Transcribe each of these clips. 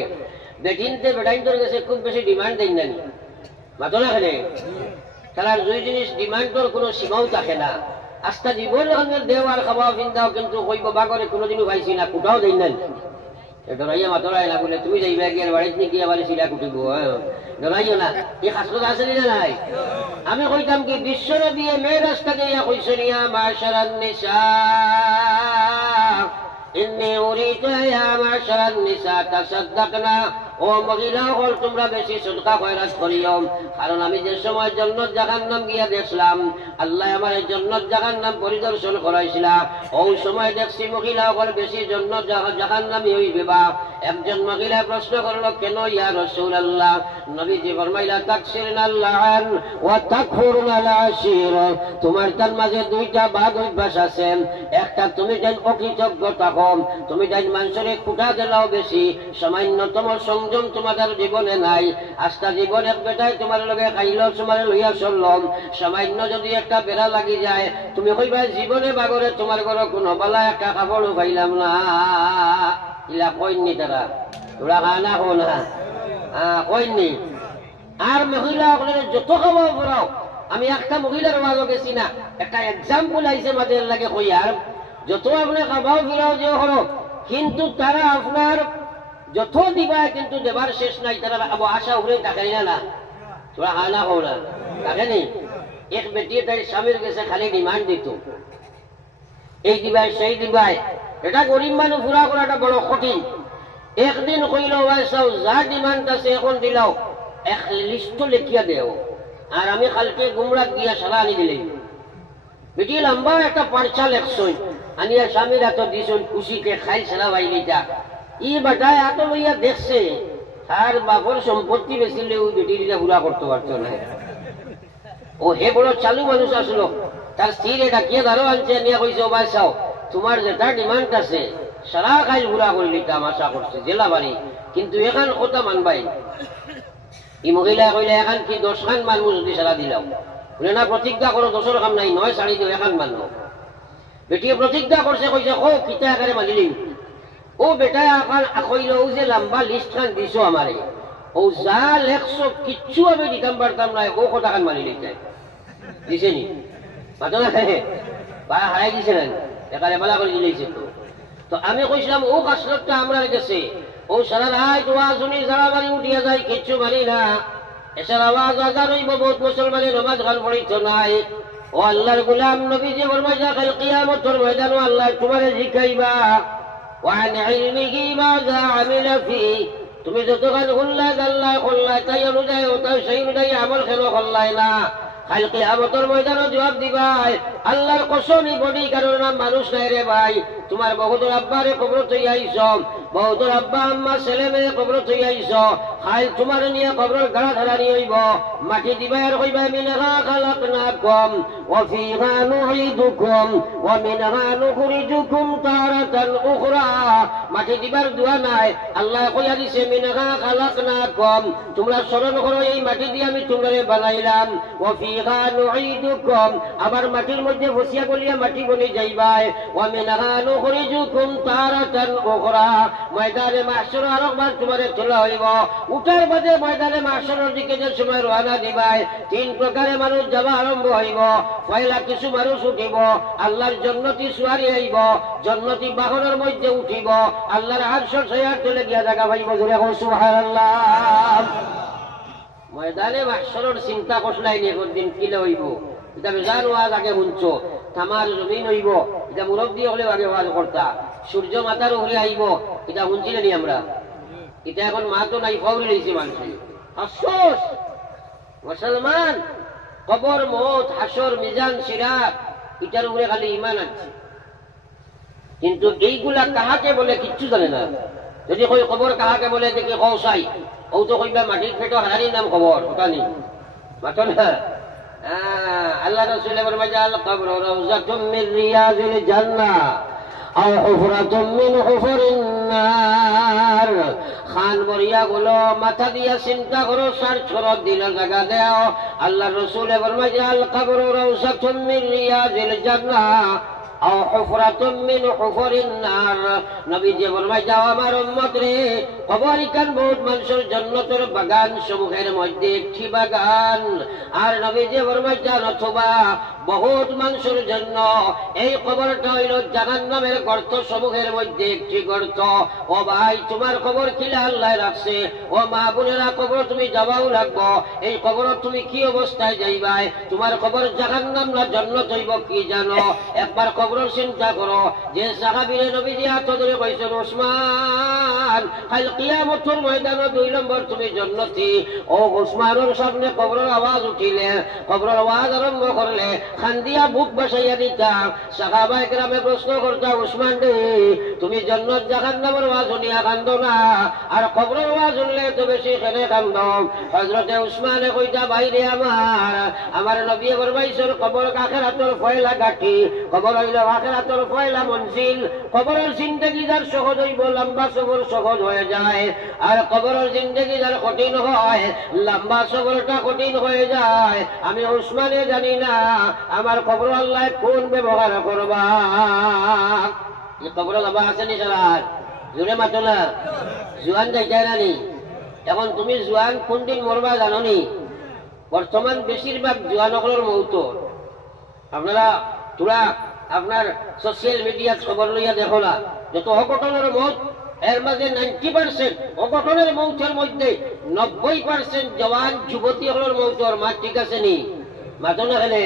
লাগে বেটিনতে বেটাইন তোর কাছে খুব বেশি ডিমান্ড দেন না মাতো না খেলে খেলার দুই জিনিস ডিমান্ডের কোনো সীমাও থাকে না আস্তা জীবন দেওয়ার খাওয়া পিন্দাও কিন্তু কইব বাগরে কোনোদিনও পাইছি না কুটাও দেন না ডরাইয়া মাতরাই না বলে তুমি যাইবা গিয়ে বাড়িতে নিয়ে গিয়ে আবার শিলা কুটিব ডরাইও না এই খাসলত আছে না নাই আমি কইতাম কি বিশ্বনবী মেয়ের রাস্তা দিয়া কইছনিয়া মাশারান নিসা ইন্নী উরিদু ইয়া মাশারান নিসা তাসাদদাকনা ও মহিলা হল তোমরা বেশি সদকা খয়রাত করিও কারণ আমি যে সময় জান্নাত জাহান্নাম গিয়া দেখলাম আল্লাহ আমার জান্নাত জাহান্নাম পরিদর্শন করাইছিলা ওই সময় দেখছি মহিলা হল বেশি জান্নাত জাহান্নামী হইবে বা একজন মহিলা প্রশ্ন করল কেন ইয়া রাসূলুল্লাহ নবীজি ফরমাইলা তাকসিরনাল লাআন ওয়া তাকফুরুনাল আশির তোমার তার মাঝে দুইটা বাদ অভ্যাস আছে একটা তুমি যেন অকৃতজ্ঞ থাকো তুমি যেন মানুষের কুটা দিলাও বেশি সামান্যতম সংযম তোমাদের জীবনে নাই আস্তা জীবন এক বেটায় তোমার লগে খাইল তোমার লইয়া চললাম সামান্য যদি একটা বেড়া লাগি যায় তুমি কইবা জীবনে বাগরে তোমার ঘরে কোনো বালা একটা কাপড়ও পাইলাম না ইলা কইনি তারা তোরা খানা কো না কইনি আর মহিলা যত খাওয়া পড়াও আমি একটা মহিলার মাঝে গেছি না একটা এক্সাম্পল আইসে মাদের লাগে কই আর যত আপনি খাবাও ফিরাও যে হলো কিন্তু তারা আপনার যত দিবা কিন্তু দেবার শেষ নাই তারা আশা উড়ে টাকা না তোরা খানা কো না দেখেনি এক বেটি তাই স্বামীর কাছে খালি ডিমান্ড দিত এই দিবাই সেই দিবাই এটা গরিব মানুষ পুরা করাটা বড় কঠিন একদিন কইল চাও যা ডিমান্ড আছে এখন দিলাও এক লিস্ট লেখিয়া দেও আর আমি কালকে গুমরাত গিয়া সারা আনি দিলেই বেটি লম্বা একটা পাঁচা লেখছই আনিয়া স্বামীর এত দিছন খুশিকে খাই সারা বাইলিটা ই বেটায় এত লইয়া দেখছে আর বাপর সম্পত্তি বেশিলে ওই বেটিটা পুরা করতে পারতো না ও হে বড় চালু মানুষ আসলো তার স্ত্রীর এটা কে ধরো আনছে নিয়ে কইছে ও চাও তোমার যেটা ডিমান্ড আছে সারা খাইল পুরা করলি কাম আশা করছে জেলা বাড়ি কিন্তু এখান কথা মানবাই এই মহিলা কইলে এখন কি 10 খান মানবো যদি সারা দিলাম বলে না প্রতিজ্ঞা করো 10 কাম নাই 9 শাড়ি দিও এখন মানবো বেটিয়ে প্রতিজ্ঞা করছে কইছে ও কিতা আকারে মানিলি ও বেটা এখন কইল ও যে লম্বা লিস্ট খান দিছো আমারে ও যা লেখছো কিচ্ছু আমি দিতাম পারতাম না ও কথা খান মানি লিখাই দিছে নি মাতো না বা হারাই দিছে না একালে মালা করে দিলেছে তো আমি কইছিলাম ও কাসরতটা আমরা গেছে ও সারা রাত ওয়াজ শুনি সারা বাড়ি উঠিয়া যায় কিচ্ছু মানি না এসার আওয়াজ আজান হইব বহুত মুসলমানের নামাজ গান পড়িত নাই ও আল্লাহর গোলাম নবীজি ফরমাইয়া কাল কিয়ামতের ময়দানে আল্লাহ তোমারে শিখাইবা ওয়ান ইলমিহি মাযা আমিলা ফি তুমি যতক্ষণ হুল্লা আল্লাহ কল্লা তাই অনুযায়ী ওটা সেই অনুযায়ী আমল কেন করলাই না কাল কিয়ামতের ময়দানে জবাব দিবাই আল্লাহর কসমি বডি কারণ মানুষ নাই রে ভাই তোমার বহুদর আব্বারে কবর থই আইছ বহুদর আব্বা আম্মা ছেলে মেয়ে কবর থই আইছ খাই তোমার নিয়ে কবরের গাড়া ধরানি হইব মাটি দিবাই আর কইবা মিনহা খালাকনাকুম ওয়া ফিহা নুঈদুকুম ওয়া মিনহা নুখরিজুকুম তারাতান উখরা মাটি দিবার দোয়া নাই আল্লাহ কইয়া দিছে মিনহা খালাকনাকুম তোমরা স্মরণ করো এই মাটি দিয়ে আমি তোমারে বানাইলাম ওয়া ফিহা নুঈদুকুম আবার মাটির মধ্যে বসিয়া বলিয়া মাটি বনি যাইবাই ওয়া মিনহা নুখরিজুকুম তারাতান উখরা ময়দানে মাহশর আরেকবার তোমারে তোলা হইব উঠার বাদে ময়দানে মাহশরের দিকে যে সময় রওনা দিবাই 3 প্রকারে মানুষ যাওয়া আরম্ভ হইব পয়লা কিছু মানুষ উঠিব আল্লাহর জান্নাতি সুয়ারি হইব জান্নাতি বাহনের মধ্যে উঠিব আল্লাহর আরশের ছায়ার তলে গিয়া জায়গা পাইব জোরে কও সুবহানাল্লাহ ময়দানে মাহশরের চিন্তা করলাই নি কোনদিন কিলে হইব এটা বেজান ওয়াজ আগে শুনছো থামার জমিন হইব এটা মুরব্বী হলে আগে ওয়াজ করতা সূর্য মাতার উপরে আইব এটা শুনছিলেন আমরা এটা এখন মা তো নাই ফাউরি লইছে মানুষ আফসোস মুসলমান কবর মওত হাসর মিজান সিরাত এটার উপরে খালি ঈমান আছে কিন্তু এইগুলা কাহাকে বলে কিচ্ছু জানে না যদি কই কবর কাহাকে বলে দেখি কৌসাই ও তো কইবা মাটির পেটো হারানির নাম খবর ওটা নেই মাতো না আল্লাহ রাসূল ফরমায়া আল কবর রাউযাতুম মিন রিয়াজিল জান্নাহ আও হুফরাতুম মিন হুফরিন নার খান মরিয়া গুলো মাথা দিয়া চিন্তা করো সার্চ করো দিল জায়গা দাও আল্লাহ রাসূল ফরমায়া আল কবর রাউযাতুম মিন রিয়াজিল জান্নাহ আও হুফরাতুম মিন হুফরিন নার। নবীজি ফরমায় যাও আমার উম্মত রে, কবর ইকান বহুত মানুষের জান্নাতের বাগান সমূহের মধ্যে একটি বাগান। আর নবীজি ফরমায় যান অথবা বহুত মানুষের জন্য এই কবরটা হইল জাহান্নামের গর্ত সমূহের মধ্যে একটি গর্ত। ও ভাই তোমার কবর কিলা আল্লাহ রাখছে, ও মা বোনেরা কবর তুমি যাবাও লাগবো। এই কবর তুমি কি অবস্থায় যাইবাই, তোমার কবর জাহান্নাম না জান্নাত হইব কি জানো? একবার কবরের চিন্তা করো। যে সাহাবীরে নবীজি হাত ধরে কইছেন ওসমান কাল কিয়ামতের ময়দানে 2 নম্বর তুমি জান্নাতি। ও ওসমানের সামনে কবরের আওয়াজ উঠিলে, কবরের আওয়াজ আরম্ভ করলে খান্দিয়া বুক বাসাইয়া দিতা। সাহাবায়ে কেরামে প্রশ্ন করতা ওসমান রে তুমি জান্নাত জাহান্নামের আওয়াজ শুনিয়া কান্দো না, আর কবরের আওয়াজ শুনলে তো বেশি কেনে কান্দো? হযরতে উসমানে কইতা ভাইরে আমার নবী ফরমাইছেন কবর আখিরাতের পয়লা গাঠি, কবর হইল আখিরাতের পয়লা মঞ্জিল। কবরের জিন্দেগি যার সহজ হইব লম্বা সফর সহজ হয়ে যায়, আর কবরের জিন্দেগি যার কঠিন হয় লম্বা সফরটা কঠিন হয়ে যায়। আমি উসমানে জানি না আমার কবর আল্লাহ কোন ব্যবহার করবা। কবর বাবা আসেনি সবার জোরে মাতো না, জোয়ান যাইতাই না নি? এখন তুমি জোয়ান কোন দিন মরবা জানো নি? বর্তমান বেশিরভাগ জোয়ানসকলের মৌত আপনারা তোরা আপনার সোশ্যাল মিডিয়াত খবর লইয়া দেখো না, যত অঘটনের মত এর মাঝে 90% অঘটনের মৌতের মধ্যে 90% জওয়ান যুবতী হলের মৌতর। মা ঠিক আছে নি? মাতো না খেলে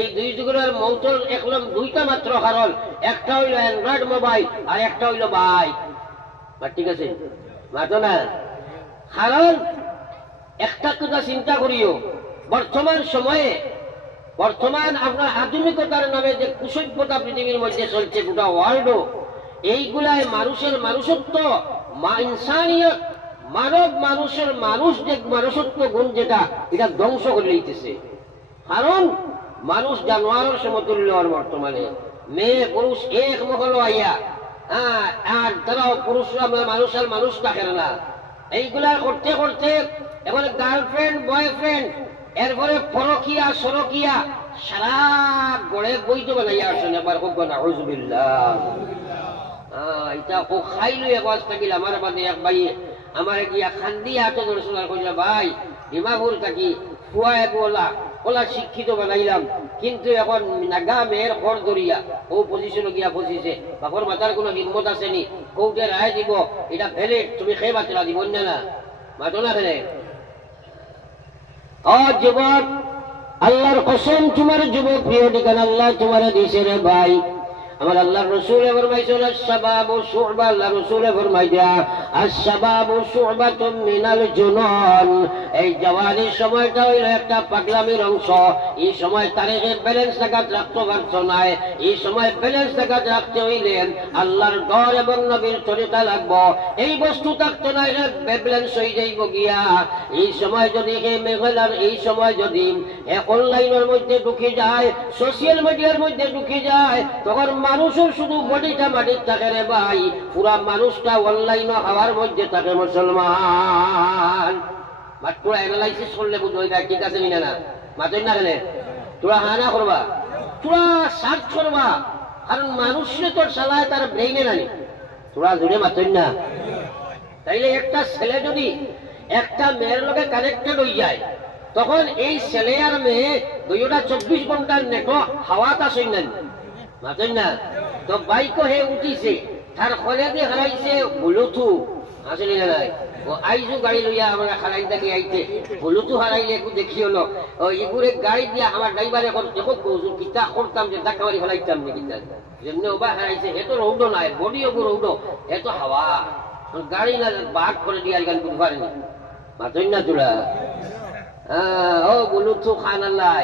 এই 2 যুগের মৌতর একদম 2টা মাত্র কারণ, একটা হইল অ্যান্ড্রয়েড মোবাইল আর একটা হইল বাইক। মা ঠিক আছে? মাতো না কারণ একটা কথা চিন্তা করিও, বর্তমান সময়ে বর্তমান আপনার আধুনিকতার নামে যে কুসভ্যতা পৃথিবীর মধ্যে চলছে গোটা ওয়ার্ল্ড, এইগুলায় মানুষের মানুষত্ব ইনসানিয়ত মানব মানুষের যে মানুষত্ব গুণ যেটা এটা ধ্বংস করে লইতেছে। কারণ মানুষ জানোয়ারের সমতুল্য বর্তমানে, মেয়ে পুরুষ এক মহল আইয়া, আর তারাও পুরুষরা মানুষ আর মানুষ থাকে না। এইগুলা করতে করতে এখন গার্লফ্রেন্ড বয়ফ্রেন্ড, এরপরে পরকিয়া সরকিয়া সারা গড়ে বইতে বানাইয়া আসেন। একবার হোক না হুজুবিল্লাহ, এটা ও খাইলো একবার থাকিল আমার বাদে এক ভাই আমার গিয়া খান্দিয়া হাতে ধরে শোনার কইলা ভাই ডিমাপুর থাকি ফুয়ায় ওলা শিক্ষিত বানাইলাম, কিন্তু এখন নাগা মেয়ের খড় ধরিয়া ও পজিশনে গিয়া পৌঁছিছে। বাপর মাতার কোনো হিম্মত আসেনি, কোর্টে রায় দিব এটা ফেলে তুমি খেয়ে বাচ্চা দিব না, মাতো না ফেলে। ও যুবক, আল্লাহর কসম তোমার যুবক প্রিয় ঠিকানা আল্লাহ তোমার দিছে রে ভাই। আমার আল্লাহর রাসূলে ফরমাইছেন আশ-শাবাবু শু'বা, আল্লাহর রাসূলে ফরমাইয়া আশ-শাবাবু শু'বাতুম মিনাল জুনুন। এই জওয়ানির সময়টা হইল একটা পাগলামির অংশ। এই সময় তারিখে ব্যালেন্স রাখতে পারছো না, এই সময় ব্যালেন্স রাখতে হইলে আল্লাহর ডর এবং নবীর তরিকা লাগবো। এই বস্তু থাকতো না, ব্যালেন্স হয়ে যাইব গিয়া। এই সময় যদি এই সময় যদি অনলাইনের মধ্যে ঢুকে যায়, সোশ্যাল মিডিয়ার মধ্যে ঢুকে যায়, তখন মানুষের শুধু বডিটা মাটির থাকে রে ভাই, পুরা মানুষটা অনলাইন হওয়ার মধ্যে থাকে। মুসলমান তোরা অ্যানালাইসিস করলে বুঝবো ঠিক আছে কিনা না, মাতই না গেলে তোরা হানা করবা, তোরা সার্চ করবা, কারণ মানুষে তোর সালায় তার ব্রেইনে নানি, তোরা জুড়ে মাতই না। তাইলে একটা ছেলে যদি একটা মেয়ের লগে কানেক্টেড হয়ে যায়, তখন এই ছেলে আর মেয়ে 24 ঘন্টার নেটো হাওয়াটা সই নেন, মাতই না। তো বাইকও হে উঠিছে, তার ফলে দিয়ে হারাইছে ব্লুটুথ, আসলে নাই ও আইজু গাড়ি লইয়া আমরা হারাই থাকি আইতে ব্লুটুথ হারাইলে একটু দেখি হলো এগুলো গাড়ি দিয়া আমার ড্রাইভারে দেখো কিতা করতাম যে ধাক্কা মারি ফেলাইতাম নি, কিতা যেমনি ওবা হারাইছে এত রৌড নাই, বডি ওগু রৌড, এত হাওয়া গাড়ি না বাদ করে দিয়ে গান করতে পারেনি, মাতই না তোরা। ও ব্লুটুথ খান আল্লাহ,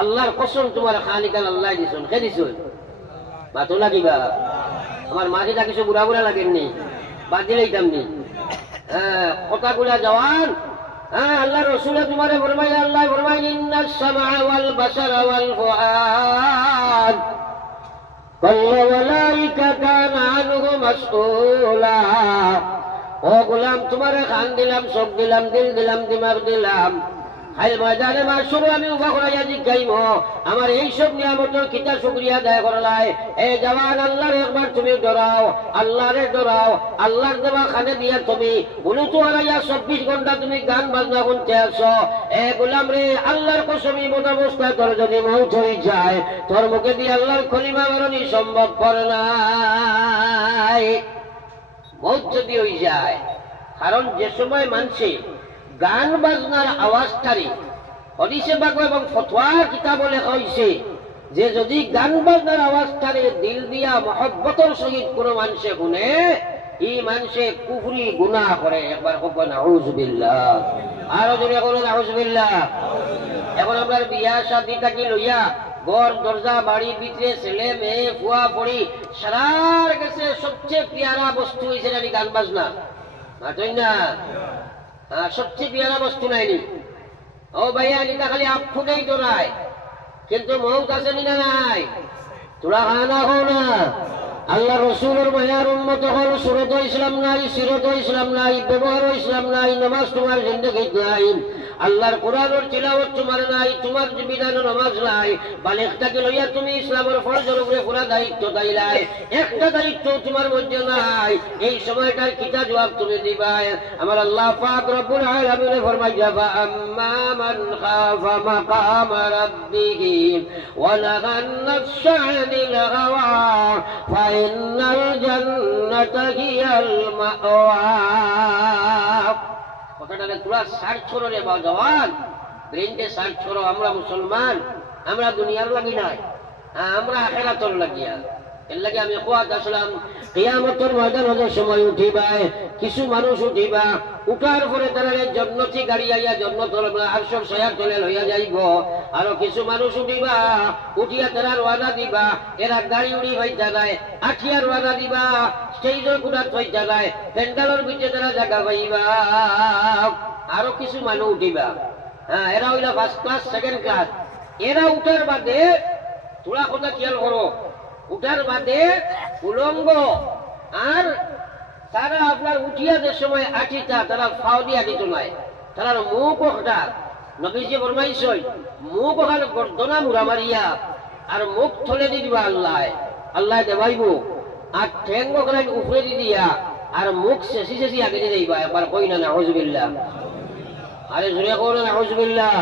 আল্লাহর কসম তোমার খানি কাল আল্লাহ দিছুন, খে দিছুন, মাতো লাগিবা। আমার মাঝে যা কিছু বুড়া বুড়া লাগেননি, বাদ দিলেইতাম নি কথাগুলা জওয়ান। আল্লাহ রসুলে তোমারে ফরমাই, আল্লাহ ফরমাই ইন্নাস সামআ ওয়াল বাসারা ওয়াল ফুআদ কুল্লু উলাইকা কানা আনহু মাসউলা। ও গোলাম তোমারে কান দিলাম, চোখ দিলাম, দিল দিলাম, দিমাগ দিলাম, হাইল ময়দানে মাশরুর আমি উভা করাইয়া জিজ্ঞাইব আমার এইসব নিয়ামতের কিতা শুকরিয়া আদায় করলাই। এ জওয়ান, আল্লাহর একবার তুমি ডরাও, আল্লাহরে ডরাও। আল্লাহর দেওয়া খানে দিয়া তুমি বুলুতু হারাইয়া 24 ঘন্টা তুমি গান বাজনা শুনতে আছো। এ গোলাম রে, আল্লাহর কসম ইমন অবস্থায় তোর যদি মৌত হয়ে যায়, তোর মুখে দিয়ে আল্লাহর কলিমা বেরোনি সম্ভব করে নাই। মৌত যদি হয়ে যায়, কারণ যে সময় মানুষে গান বাজনার আওয়াজ ঠারি হদিসে বাগ এবং ফতোয়ার কিতাব লেখা হয়েছে যে যদি গান বাজনার আওয়াজ ঠারে দিল দিয়া মহব্বতর সহিত কোনো মানুষে শুনে, এই মানুষে কুফরি গুনাহ করে। একবার হোক নাউযুবিল্লাহ, আরো জোরে করুন নাউযুবিল্লাহ। এখন আমরা বিয়া শাদী থাকি লইয়া ঘর দরজা বাড়ি ভিতরে ছেলে মেয়ে ফুয়া পড়ি সারার কাছে সবচেয়ে পিয়ারা বস্তু হয়েছে জানি গান বাজনা, তাই না? সবচেয়ে পিয়ারা বস্তু নাইনি। ও ভাইয়া, এটা খালি আপনি ডরায়, কিন্তু মৌত আছে না নাই? তোরা খানা হও না। আল্লাহ রসুলের মায়ার উন্মত হল, সুরত ইসলাম নাই, সিরত ইসলাম নাই, ব্যবহার ইসলাম নাই, নামাজ তোমার জিন্দগিত নাই, আল্লাহর কোরআনের তিলাওয়াত তোমার নাই, তোমার বিধানের নামাজ নাই, বালিগটাকে লইয়া তুমি ইসলামের ফরজের উপরে পুরা দায়িত্ব দাইলাই, একটা দায়িত্ব তোমার মধ্যে নাই। এই সময়টার কিতা জবাব তুমি দিবাই? আমার আল্লাহ পাক রব্বুল আলামিন ফরমাইয়া, আম্মা মান খাফা মাকাম রাব্বিহি ওয়া নাহান নাফসা আনিল হাওয়া ফাইন্নাল জান্নাতা হিয়াল মাওয়া। কথাটা তোরা সার ছোড়ো রে জওয়ান, ব্রেনকে সার ছোড়ো। আমরা মুসলমান, আমরা দুনিয়ার লাগি নাই, আমরা আখিরাতের লাগিয়া। এর লাগে আমি কোয়াত আসলাম, কিয়ামতের ময়দানের সময় উঠিবা, কিছু মানুষ উঠিবা, উঠার পরে তারা জান্নাতি গাড়ি আইয়া জান্নাতের আরশের ছায়ার তলে লইয়া যাইব। আর কিছু মানুষ উঠিবা, উঠিয়া তারা রওনা দিবা, এরা গাড়ি উড়ি হইতা নাই, আঠিয়া রওনা দিবা, স্টেজের কুড়াত হইতা নাই, প্যান্ডেলের ভিতরে তারা জায়গা পাইবা। আরো কিছু মানুষ উঠিবা, এরা হইলা ফার্স্ট ক্লাস সেকেন্ড ক্লাস। এরা উঠার বাদে তোরা কথা খেয়াল করো, উঠার বাদে উলঙ্গ, আর তারা আপনার উঠিয়া যে সময় আঠিটা তারা ফাও দিয়ে আঠিত নাই, তারা মুখ ওটা নবীজি ফরমাইছেন, মুখ ওখানে গর্দনা মুড়া মারিয়া আর মুখ থলে দি দিবা আল্লাহ, আল্লাহ দেবাইব, আর ঠেং ওখানে উপরে দি দিয়া আর মুখ শেষি শেষি আগে দিয়ে দিবা। একবার কই না নাউযুবিল্লাহ, আরে জোরে কই না নাউযুবিল্লাহ।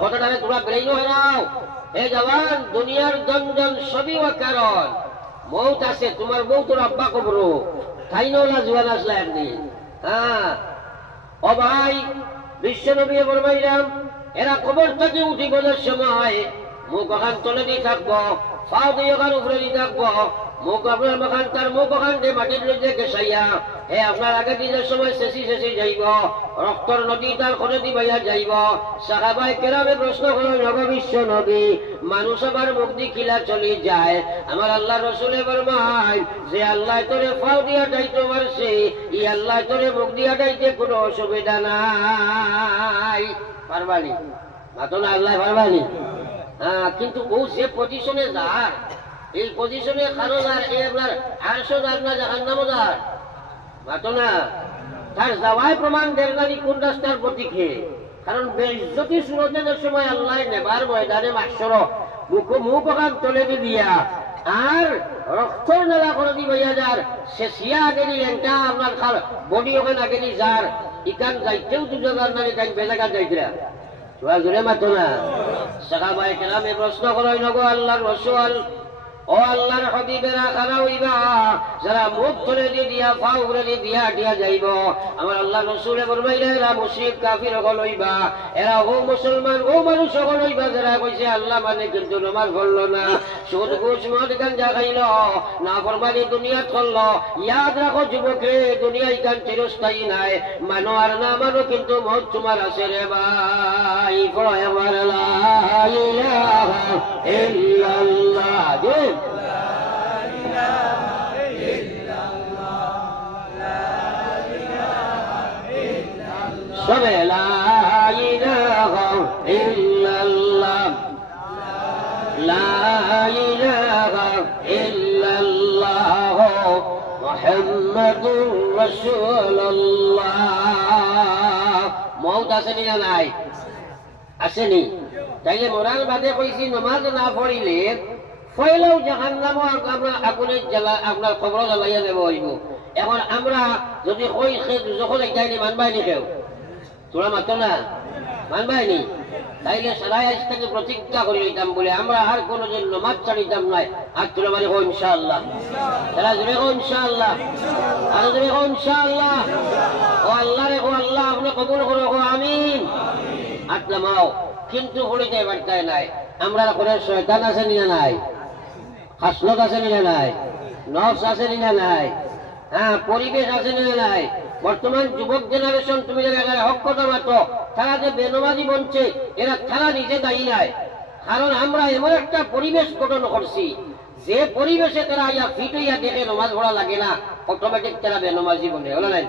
কথাটা তোমরা ব্রেইন হারাও। এ জওয়ান, দুনিয়ার জঞ্জাল সবই কারণ মৌত আছে। তোমার বউ তোর আব্বা কবরো তাই না জোয়ান আসলা একদিন। ও ভাই, বিশ্ব নবী ফরমাইলাম, এরা কবর থেকে উঠি বোঝার সময় মুখ ওখান তলে দিয়ে থাকবো, পাও দিয়ে ওখান উপরে দিয়ে থাকবো, মুখ আপনার মাখান তার মুখ ওখান দিয়ে মাটির লইতে গেছাইয়া আপনার আগে দিনের সময় শেষি শেষি যাইব, রক্তর নদী তার খনে দিবাইয়া যাইব। সাহাবায়ে কেরামে প্রশ্ন করল, নবী বিশ্ব নবী, মানুষ আবার মুখ দিয়ে খিলা চলে যায়, আমার আল্লাহ রসুলে ফরমায় যে আল্লাহ তোরে ফাও দিয়া যাইতে পারছে, ই আল্লাহ তোরে মুখ দিয়া যাইতে কোনো অসুবিধা নাই। পারবানি মাতো না আল্লাহ পারবানি। কিন্তু ও যে পজিশনে যার, এই পজিশনে কারণ আর এই আপনার 800 যার না জাহান্নামও যার মাতো না, তার যাওয়াই প্রমাণ দেড়গাড়ি কোন রাস্তার প্রতীকে। কারণ বেইজ্জতি সুরতের সময় আল্লাহ নেবার ময়দানে মাসর মুখ ওখান তলে দিয়া আর রক্ত নেলা করে দিবাইয়া যার সে সিয়া আগেনি লেংটা আপনার খাল বডি ওখানে আগেনি যার ইকান যাইতেও দুজনের নাকি তাই বেজাগা যাইতরা তোরা জোরে মাতো না। সাহাবায়ে কেরামে প্রশ্ন করেন, গো আল্লাহর রাসূল, ও আল্লাহর হাবিবেরা কারা হইবা যারা মুখ ধরে দিয়া পাও ঘুরে দিয়া আটিয়া যাইব? আমার আল্লাহ রসুলে ফরমাইলেন, এরা মুশরিক কাফির হল হইবা, এরা ও মুসলমান ও মানুষ হল হইবা যারা কইছে আল্লাহ মানে কিন্তু নামাজ পড়লো না, সুদ ঘুষ মদ গাঞ্জা খাইল, না ফরমানি দুনিয়াত করলো। ইয়াদ রাখো যুবকে, দুনিয়া ইকান চিরস্থায়ী নাই, মানো আর না মানো কিন্তু মত তোমার আছে রে ভাই। পড়ো আমার লা ইলাহা ইল্লাল্লাহ, সবে লা ইলাহা ইল্লাল্লাহ, লা ইলাহা ইল্লাল্লাহ মুহাম্মাদুর রাসূলুল্লাহ। মওত আছে না নাই? আসেনি? তাইলে মরার বাদে কইছি নমাজ না পড়িলে পয়লাও জাহান্নামও আগুনের জ্বালা আপনার কবর জ্বালাইয়া দেব হইব। এখন আমরা যদি কই যখন যাইনি মানবাইনি কেউ, তোরা মাতো না মানবাইনি, তাইলে সারাই আজ থেকে প্রতিজ্ঞা করে দিতাম বলে আমরা আর কোনো যে নমাজ ছাড়িতাম নাই। আর তোরা মানে হো ইনশাআল্লাহ, তারা জুড়ে হো ইনশাআল্লাহ, আরো জুড়ে হো ইনশাআল্লাহ। ও আল্লাহ রে, ও আল্লাহ আপনি কবুল করো, ও আমিন। হাত নামাও। কিন্তু পড়িতে বার্তায় নাই, আমরা করে শয়তান আছে নিনা নাই, হাসলত আছে নিনা নাই, নফস আছে নিনা নাই, হ্যাঁ পরিবেশ আছে নিনা নাই। বর্তমান যুবক জেনারেশন তুমি হক কথা মাত্র, তারা যে বেনমাজি বনছে এরা তারা নিজে দায়ী নাই। কারণ আমরা এমন একটা পরিবেশ গঠন করছি যে পরিবেশে তারা ইয়া ফিট হইয়া দেখে নমাজ পড়া লাগে না, অটোমেটিক তারা বেনমাজি বনে, হলো নাই?